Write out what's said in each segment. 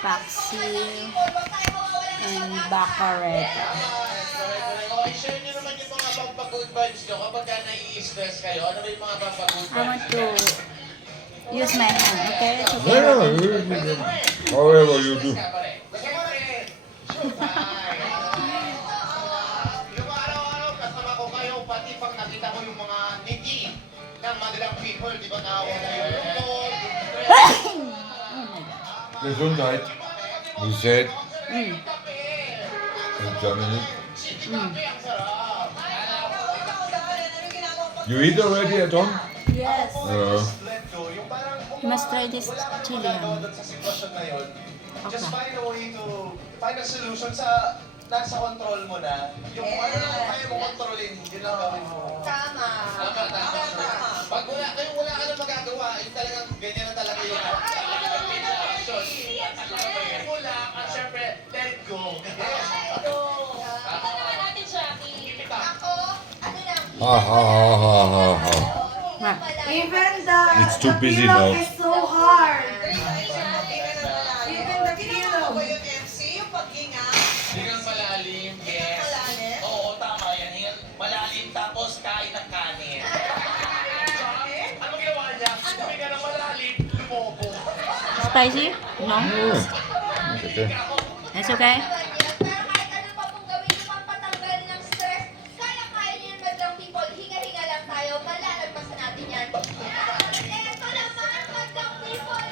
Paxil, and Bacareta. Okay, share nyo naman yung mga pag-good vibes nyo kapag nai-stress kayo. Ano ba yung mga pag-good I want to use my hand, okay? Yeah, Together. however you do. Yung araw-araw, kasama ko kayo, pati pag nakita ko yung mga ngiti ng madalang people, di ba nawala yung lungkot, Gesundheit. We said Mm. in Germany. Mm. You eat already at home? Yes. yung parang You must try this chili. sa sitwasyon na yun, just Okay. find a way to find a solution sa nasa control mo na. Yung ano lang kaya mo kontrolin, yun lang gawin mo. Tama. Tama. Pag wala ka na magagawa, yung talagang ganyan na talaga yung action. Wala, at syempre, let it go. Ako, ano lang, Ha ha ha ha ha ha. Ha. Even the It's too busy pillow now. is so hard. even the pillow. Yung MC, yung paghinga, Hingang malalim, yes. malalim. Oo, tama yan. Hingang malalim tapos kain ng kanin. Ano ginawa niya? Huminga ng malalim, lumobo. Spicy? No? Okay. It's okay? Pero kahit ano pa pong gawin yung pampatanggal ng stress, kaya-kaya niyo yun madlang people. Hinga-hinga lang tayo, malalagpasan natin yan. Eto naman, madlang people,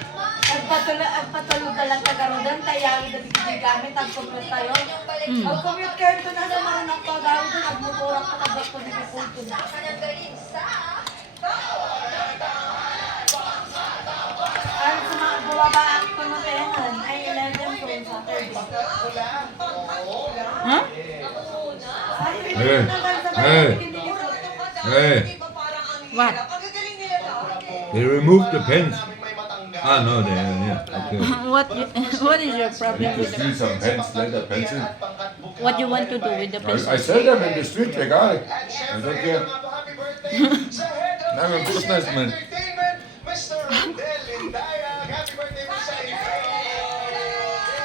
Agpatulog ka lang tagarodan, tayawid na bigay gamit, agpumute tayo. yung balik Mm. Agpumute kayo ito na sa marunang pagawid, agmuturak ka tabak ko dito punto na. kananggalin sa... Ay, sa mga bumaba ang pamapenan, ay ilan ko sa third. Huh? Ay, Hey. Hey. Hey. What? They removed the pens. Ah no, they yeah. Okay. What is your problem Need to with see the... some pens, leather pencil. What you want to do with the I pencil? sell them in the street, they got it. I don't care. I'm a businessman. Mr. Rodel Lindayag, happy birthday po sa iyo.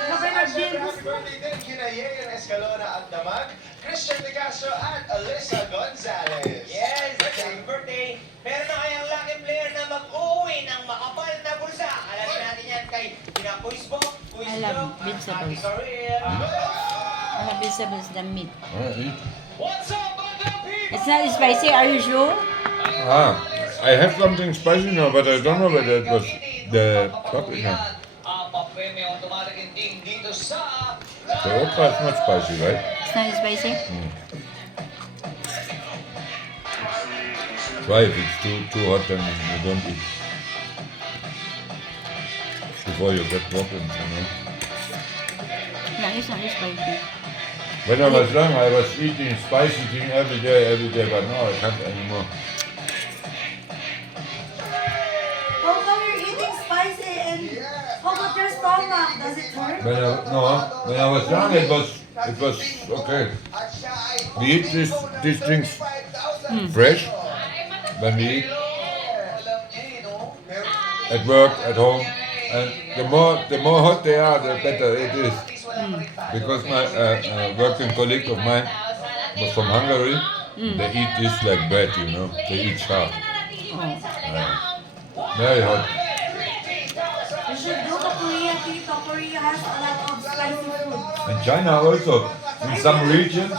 Happy birthday din kina Yeyan Escalona at Damag, Christian De Castro at Alyssa Gonzalez. Yes, happy birthday! Meron na kayang lucky player na mag-uwi ng makapal na bulsa. Alamin natin yan kay Pina Kuisbo, I love vegetables. Career. I have vegetables than meat. Alright, eat. What's up, mga people? It's not spicy, are you sure? Ah, I have something spicy now, but I don't know whether it was the chocolate now. Ang papremyo tumaraginting dito sa... The okra is not spicy, right? It's not spicy? Try if it's too hot, then you don't eat. Before you get problems, you know. Yeah, it's not spicy. When I was young, I was eating spicy thing every day, but now I can't anymore. How come you're eating spicy and how about your stomach? Does it hurt? When I was young, it was okay. We eat these things fresh when we eat at work, at home, and the more hot they are, the better it is. Because my working colleague of mine was from Hungary. They eat this like bread, you know. They eat sharp. Very hot. You should go to Korea, Tito. Korea has a lot of spicy food. And China also, in some regions,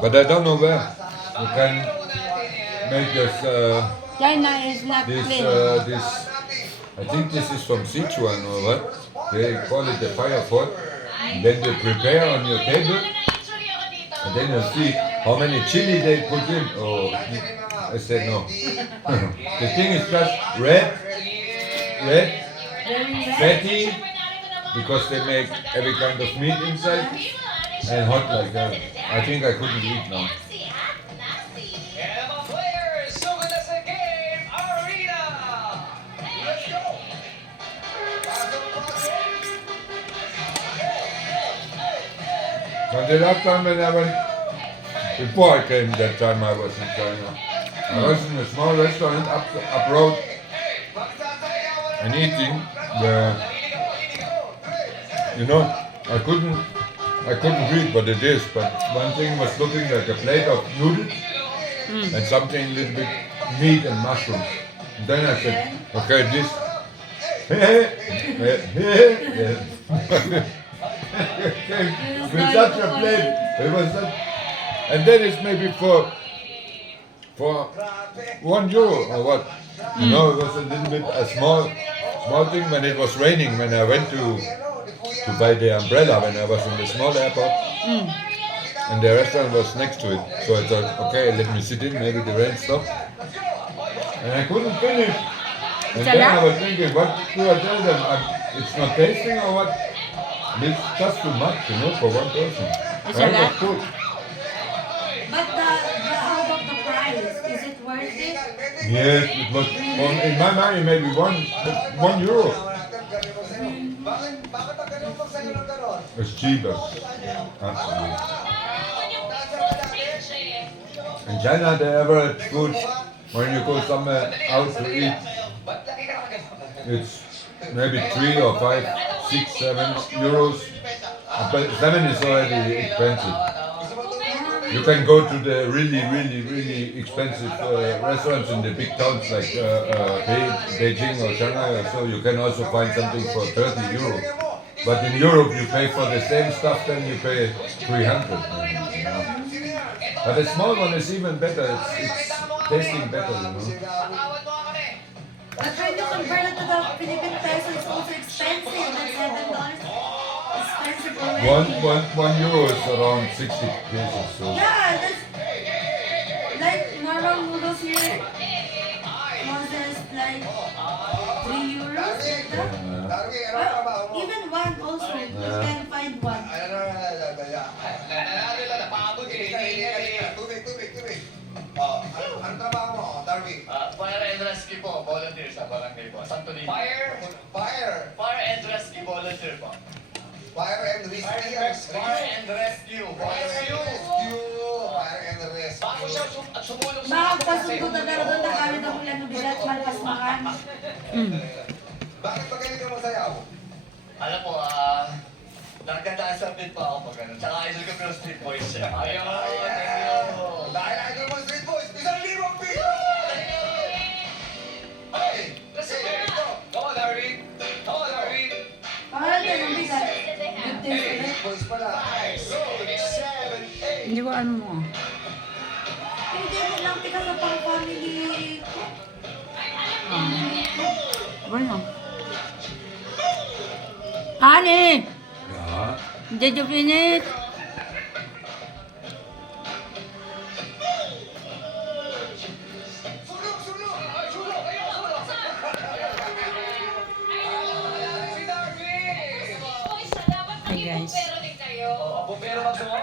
but I don't know where. You can make this, China is not clean. I think this is from Sichuan or what? They call it the fire pot. And then they prepare on your table, and then you see how many chili they put in. Oh, I said no. The thing is just red, fatty, because they make every kind of meat inside, and hot like that. I think I couldn't eat now. And ang mga players, sugod na sa game, Arena! Let's go! But the last time when I went, before I came, that time I was in China. I was in a small restaurant up road and eating. You know, I couldn't read what it is, but one thing was looking like a plate of noodles and something a little bit meat and mushrooms. And then I said, okay, this. With such a plate, it was such, and then it's maybe for €1 or what? You know, it was a little bit a small thing when it was raining. When I went to buy the umbrella when I was in the small airport, and the restaurant was next to it. So I thought, okay, let me sit in. Maybe the rain stopped, and I couldn't finish. And then I was thinking, what do I tell them? It's not tasting or what? It's just too much, you know, for one person. It's I a lot. was full. But how about the price? Is it worth it? Yes, it was. In my mind, maybe €1. It's cheaper. Absolutely. In China, the average food when you go somewhere out to eat, it's maybe 3 or 5, 6, 7 euros. But 7 is already expensive. You can go to the really expensive restaurants in the big towns like Beijing or Shanghai or so. You can also find something for €30. But in Europe, you pay for the same stuff, then you pay 300. You know? But the small one is even better. It's tasting better, you know. But when you convert it to the Philippine peso, it's also expensive. Like $7. Expensive already. €1 is around 60 pesos. So. Yeah, that's like normal noodles here. Costs like €3 like that. Well, even one also. You can find one. Ano trabaho mo, Darwin? Fire and rescue po, volunteer sa barangay po. Santo Niño. Fire And rescue volunteer po. Fire and rescue. Fire and rescue. Fire and rescue. Bago siya sumulong sa Makapasundo na garo doon na kami ng ulan ng bigat malpasmakan. Bakit ba ganito mo sayaw? Alam po, nagkataas din pa ako pag ano. Tsaka idol ko pero street boys siya. Ayun, thank you. Dahil idol mo street boys, 1,000 piso! Ay! Kasi ito. Come on, Darwin. Come on, Darwin. Pangalan din ng bigat. Good things ulit. Boys pala. 5, 6, 7, 8. Hindi ko ano mo. Hindi mo lang tika sa pang-family. Bueno. Honey, Yeah. did you finish? Sulok! Sulok! Hi guys. Bumbero magsumo.